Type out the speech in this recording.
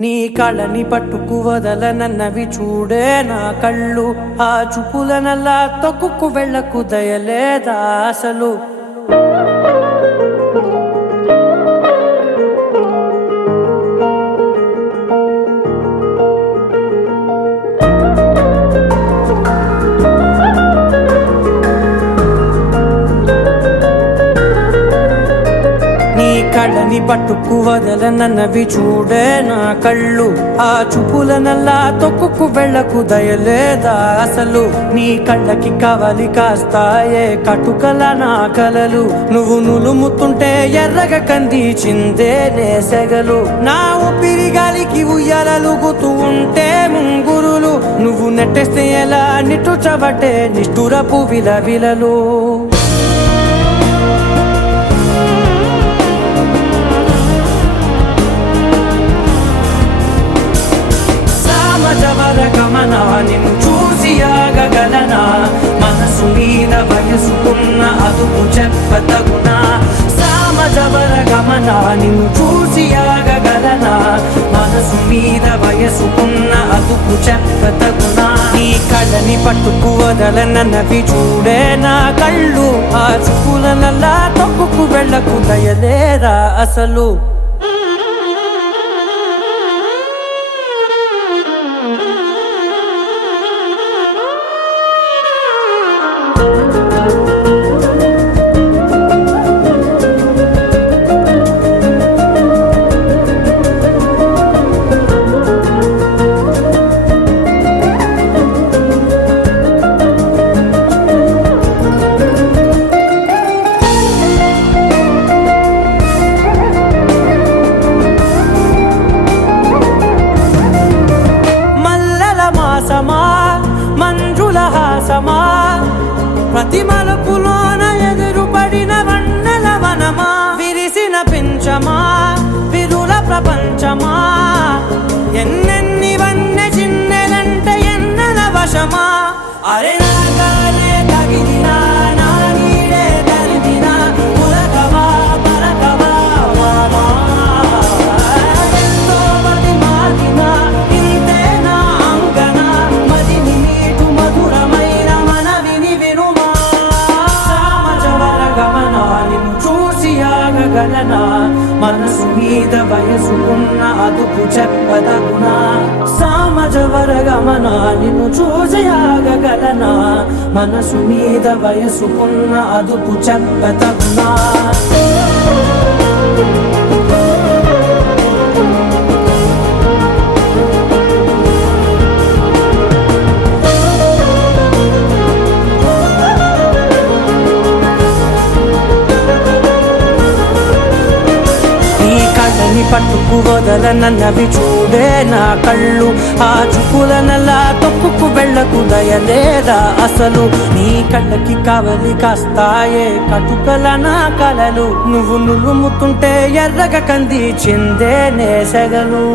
నీ కళ్ళని పట్టుకు వదలనన్నవి చూడే నా కళ్ళు, ఆ చూపులనల్లా తొక్కుకు వెళ్ళకు దయలేదా అసలు. కళ్ళని పట్టుకు వదలనన్నవి చూడే నా కళ్ళు, ఆ చూపులనల్లా తొక్కుకు వెళ్ళకు దయలేదా అసలు. నీ కళ్ళకి కవలి కాస్తాయే కటుకల నా కలలు, నువ్వు నులుముతుంటే ఎర్రగా కందిచిందే నేసెగలు. నా ఊపిరి గాలికి ఉయ్యాలలుగుతూ ఉంటే ముంగురులు, నువ్వు నెట్టేస్తే ఎలా నిట్టుచబట్టే నిష్ఠురపు విలవిలలు. గమనా నిన్ను చూసి ఆగగలనా, మనసు మీద వయసుకున్న అదుపు చెప్పతగునా. సామజవర గమనా నిన్ను చూసి ఆగగలనా, మనసు మీద వయసుకున్న అదుపు చెప్పతగునా. నీ కళ్ళని పట్టుకు వదలనన్నవి చూడే నా కళ్ళు, ఆ చూపులనల్లా తొక్కుకు వెళ్ళకు దయలేరా అసలు. మంజుల హాసమా, ప్రతి మలుపులోన ఎదురుపడిన వన్నెల వనమా, విరిసిన పించమా విరుల ప్రపంచమా, ఎన్నెన్ని వన్నె చిన్నెలంటే ఎన్నెల వశమా. అరే నాగాలే తగిలినా నా నీడే తరిమినా, పులకవా పలకవా మామా, ఎంతో మతి మారినా ఇంతే నా అంగన, మదిని నీటు మధురమైన మనవిని వినుమా. సామజవర గమనా నిన్ను చూసి ఆగగలనా, మనసు మీద వయసుకున్న అదుపు చెప్పదగునా. సామజవర గమనా నిన్ను చూసి ఆగగలనా, మనసు మీద వయసుకున్న అదుపు చెప్పదగునా. కళ్ళని పట్టుకు వదలనన్నవి చూడే నా కళ్ళు, ఆ చూపులనల్లా తొక్కుకు వెళ్ళకు దయలేదా అసలు. నీ కళ్ళకి కవలి కాస్తాయే కటుకల నా కలలు, నువ్వు నులుముతుంటే ఎర్రగా కందిచిందే నేసెగలు.